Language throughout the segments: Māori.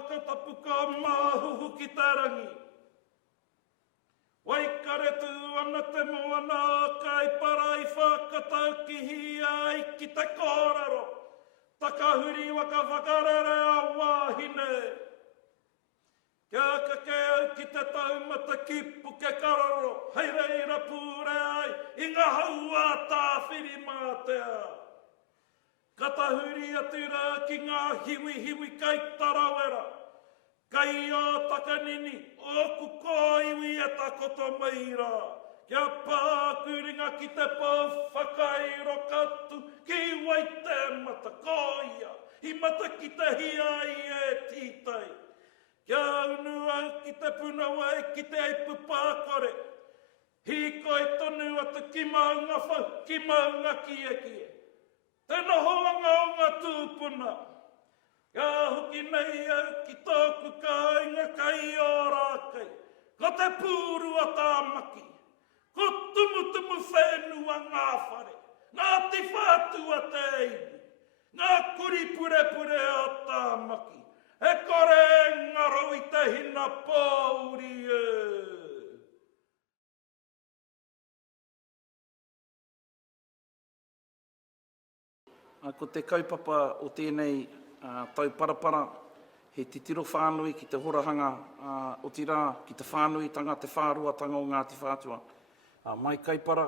wakatapu ka māhuhu ki tarangi. Waikare tū ana te moana kai parai whakatau ki hia ai ki te kōrero. Takahuri waka whakarere a wāhine. Kia kakeo ki te taumata kipu ke kararo. Hei reira pūre ai i ngā haua tāwhiri mātea. Katahuri atu rā ki ngā hiwi kai tarawera. Kai o takanini, o kukōiwi e takoto maira. Kia pākuringa ki te pau whakairo katu, ki wai te mata koia. I mata ki te hiai e tītai. Kia unu au ki te puna wai ki te eipu pākore. Hiko e tonu atu ki maunga whau, ki maunga kie. Te noho anga o ngā tūpuna. Ka hoki nei au ki tōku kāinga kai o rākai. Ko te pūrua tāmaki. Ko tumutumu whenua ngā whare. Ngā te whātua te iwi. Ngā kuri pure o tāmaki. E kore ngaro i te hina pōuri e. Ko te kaupapa o tēnei tau parapara, he titiro whānui ki te horahanga o tira ki te whānui tanga te whāruatanga o Ngāti Whātua. Mai kaipara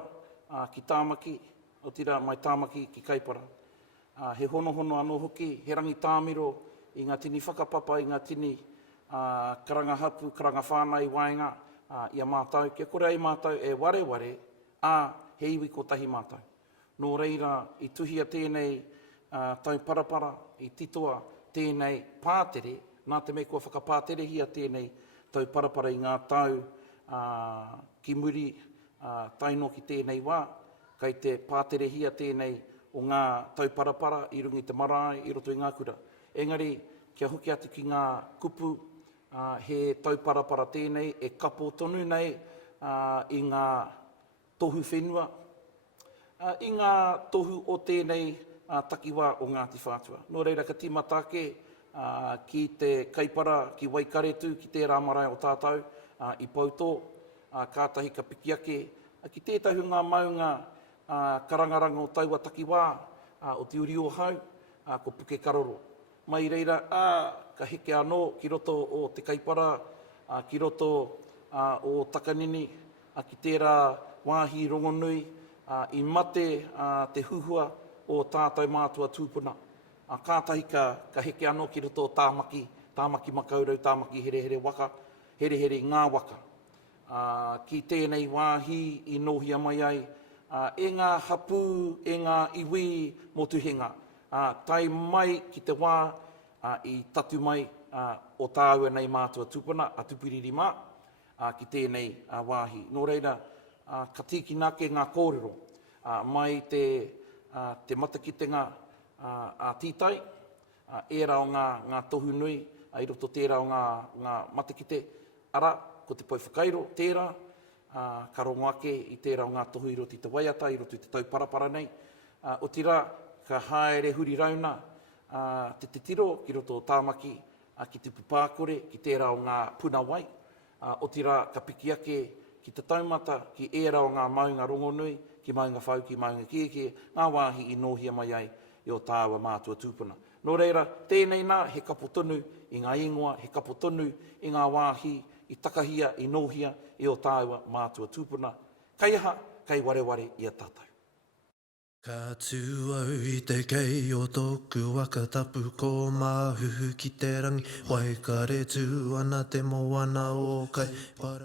ki tāmaki, o tira mai tāmaki ki kaipara. He hono anō hoki, he rangi tāmiro i ngā tini whakapapa, i ngā tini karanga hapu, karanga whānai, waenga, i a mātau. Kia kore ai mātau e ware, he iwi ko tahi mātau. Nō reira, i tuhia tēnei tau parapara, i titoa tēnei pātere, nā te me kua whakapāterehia tēnei tau parapara i ngā tau ki muri, taino ki tēnei wā, kai te pāterehia tēnei o ngā tau parapara i rungi te marae, i roto i ngā kura. Engari, kia hoki atu ki ngā kupu, he tau parapara tēnei, e kapo tonu nei i ngā tohu whenua, i ngā tohu o tēnei takiwā o Ngāti Whātua. Nō reira ka tīmatake ki te kaipara, ki Waikaretu, ki tērā marae o tātou, i Pautō, kātahi ka pikiake, ki tētahu ngā maunga karangaranga o taua takiwā, o te uri o hau, ko Puke Karoro. Mai reira, ka heke anō ki roto o te kaipara, ki roto o takanini, ki tērā wāhi rongonui, i mate te huhua o tātou mātua tūpuna. Kātahi ka heke anō ki roto o tāmaki makaurau, tāmaki here waka, here ngā waka. Ki tēnei wāhi i nohia mai ai, e ngā hapu, e ngā iwi mō tuhenga. Tai mai ki te wā, i tatu mai o tāua nei mātua tūpuna, a tupiriri mā, ki tēnei wāhi. Nō reira, ka tiki nake ngā kōrero, mai te matakitenga tītai, era o ngā tohu nui, i roto tērā o ngā matakite ara, ko te pauwhakairo tērā, ka rongo ake i tērā o ngā tohu i roti te waiata, i roti te tau parapara nei. O tira, ka haere huri rauna, te tiro ki roto o tāmaki, ki tupu pākore, ki tērā o ngā puna wai. O tira, ka piki ake ki te taumata, ki era o ngā maunga rongonui, ki maunga whau, ki maunga kieke, ngā wāhi i nohia mai ai i o tāua mātua tūpuna. Nō reira, tēnei nā, he kapo tonu i ngā ingoa, he kapo tonu i ngā wāhi, i takahia, i nohia, i o tāua mātua tūpuna. Kai aha, kai wareware i a tātou. Ka tūau i te kei o tōku wakatapu ko māhuhu ki te rangi, Waikaretu ana te moana o kai para.